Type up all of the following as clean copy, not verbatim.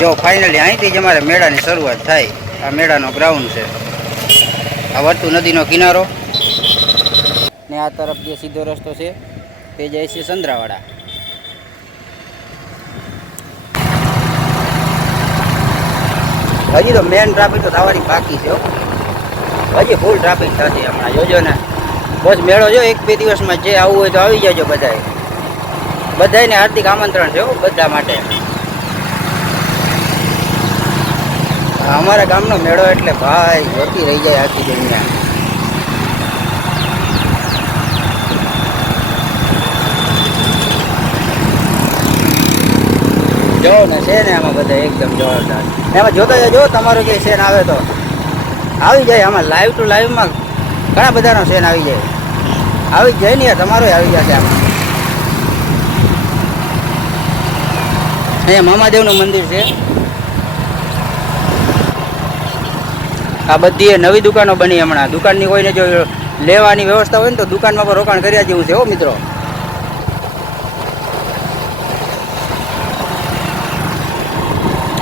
જો ફાઇનલી અહીંથી જ અમારે મેળાની શરૂઆત થાય. આ મેળાનો ગ્રાઉન્ડ છે. આ વર્તુ નદીનો કિનારો ને આ તરફ જે સીધો રસ્તો છે તે જાય છે સંદ્રાવાડા. હજી તો મેન ટ્રાફિક તો થવાની બાકી છે. હજી ફૂલ ટ્રાફિક થશે હમણાં, જોજો ને. બસ મેળો જો 1-2 દિવસમાં જે આવવું હોય તો આવી જાજો બધાય. બધાને હાર્દિક આમંત્રણ છે બધા માટે. અમારા ગામનો મેળો એટલે ભાઈ જોતી રહી જાય આખી દુનિયા. જો ને છે ને આમાં બધા એકદમ જોરદાર. એમાં જોતા જજો તમારો જે સેન આવે તો આવી જાય. આમાં લાઈવ ટુ લાઈવમાં ઘણા બધાનો સેન આવી જાય. આવી જ જાય ને યાર, તમારો આવી જશે આમાં. અહીંયા મામાદેવનું મંદિર છે. આ બધી નવી દુકાનો બની હમણાં. દુકાનની કોઈને જો લેવાની વ્યવસ્થા હોય ને તો દુકાનમાં પણ રોકાણ કર્યા જેવું છે હો મિત્રો.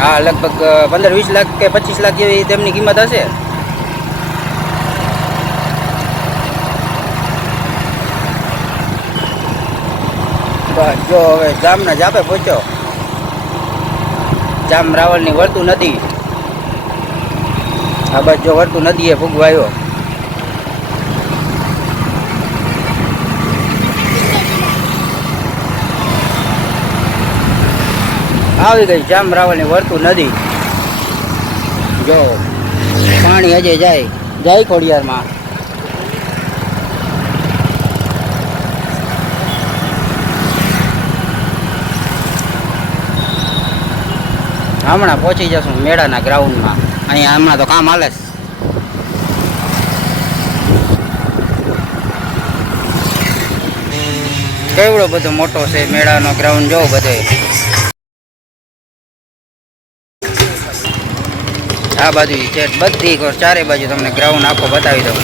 હા, લગભગ 15-20 લાખ કે 25 લાખ જેવી તેમની કિંમત હશે. બસ જો હવે જામના જાપે પહોંચ્યો. જામ રાવલની વર્તુ નદી. આ બસ જો વર્તુ નદીએ ભૂગવા આવ્યો. આવી ગઈ જામ રાવલની વર્તુ નદી. જો પાણી હજે જાય ખોડિયારમાં. હમણાં પહોંચી જશું મેળાના ગ્રાઉન્ડમાં. અહીંયા હમણાં તો કામ હાલે છે. કેવડો બધો મોટો છે મેળાનો ગ્રાઉન્ડ, જો બધે. આ બાજુ છે બધી ચારે બાજુ તમને ગ્રાઉન્ડ આખો બતાવી દઉં.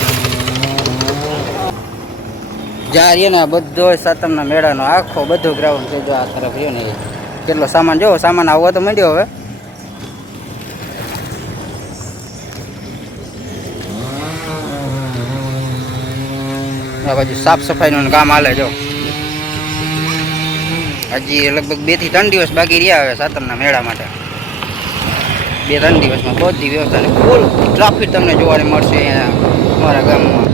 જ્યાં રહીએ ને બધો સાતમના મેળાનો આખો બધો ગ્રાઉન્ડ છે. જો આ તરફ રહ્યો ને કેટલો સામાન, જો સામાન આવવા તો માંડ્યો હવે. આ બાજુ સાફ સફાઈનું કામ હાલે. જો હજી લગભગ 2 થી 3 દિવસ બાકી રહ્યા હવે સાતમના મેળા માટે. 2-3 દિવસમાં બધી વ્યવસ્થાની ફૂલ ટ્રાફિક તમને જોવાની મળશે અહીંયા અમારા ગામમાં.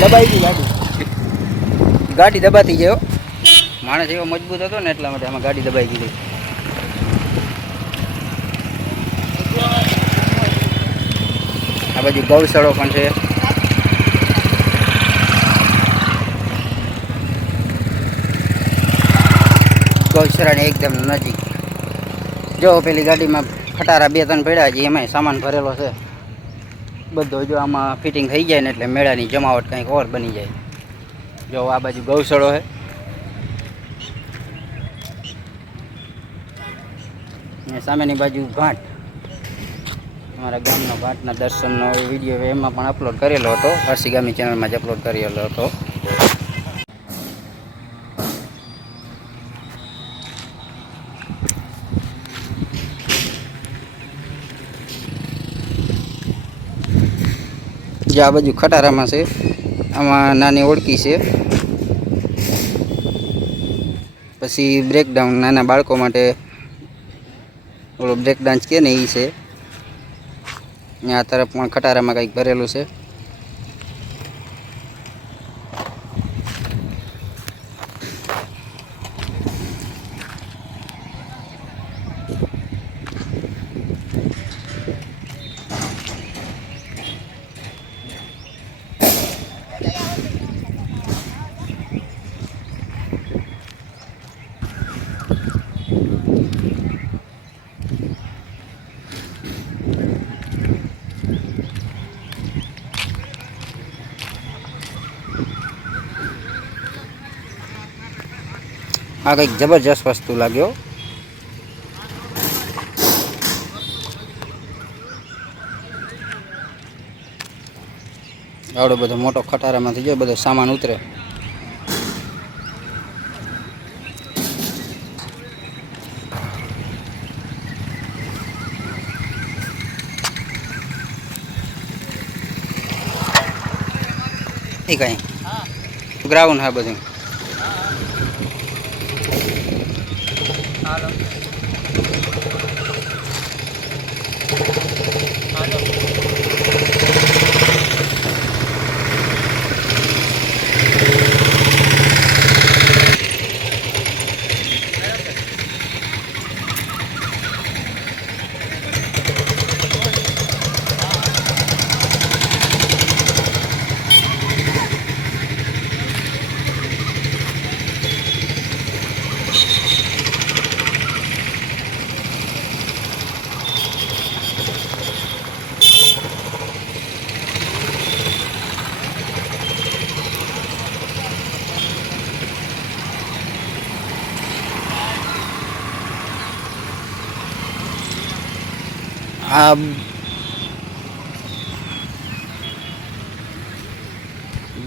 દબાઈ ગઈ ગાડી દબાતી ગયો. માણસ એવો મજબૂત હતો ને એટલા માટે આમાં ગાડી દબાઈ ગઈ. આ બાજુ ગૌશાળો પણ છે. ગૌશાળાની એકદમ નજીક. જો પેલી ગાડીમાં ખટારા 2-3 પડ્યા છે, એમાંય સામાન ભરેલો છે બધો. જો આમાં ફિટિંગ થઈ જાય ને એટલે મેળાની જમાવટ કંઈક ઓર બની જાય. જો આ બાજુ ગૌશાળો છે. સામેની બાજુ ઘાટ. અમારા ગામનો ઘાટના દર્શનનો વિડીયો એમાં પણ અપલોડ કરેલો હતો. હર્ષી ગામી ચેનલમાં જ અપલોડ કરેલો હતો. જે આ બાજુ ખટારામાં છે. આમાં નાની ઓળખી છે. પછી બ્રેકડાઉન નાના બાળકો માટે ઓલો બ્રેક ડાન્સ કે ને એ છે. આ તરફ પણ ખટારામાં કંઈક ભરેલું છે. આ કંઈક જબરજસ્ત વસ્તુ લાગ્યો. આવડો બધો મોટો ખટારામાંથી જો બધો સામાન ઉતરે. એ કઈ ગ્રાઉન્ડ હા બધું. હાલો હાલો. આ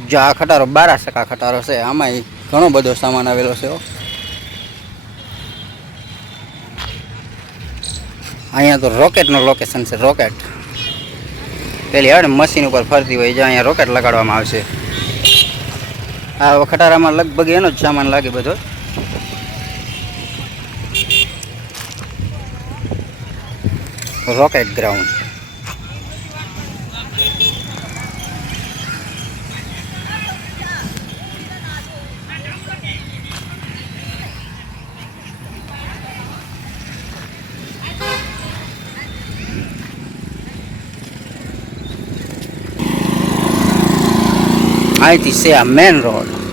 જો આ ખટારો 12 ખટારો છે. આમાં ઘણો બધો સામાન આવેલો છે. અહીંયા તો રોકેટનું લોકેશન છે. રોકેટ પેલી હવે મશીન ઉપર ફરતી હોય, જ્યાં અહીંયા રોકેટ લગાડવામાં આવશે. આ ખટારામાં લગભગ એનો જ સામાન લાગે બધો. Rocket ground. અહીંથી છે આ મેન રોડ.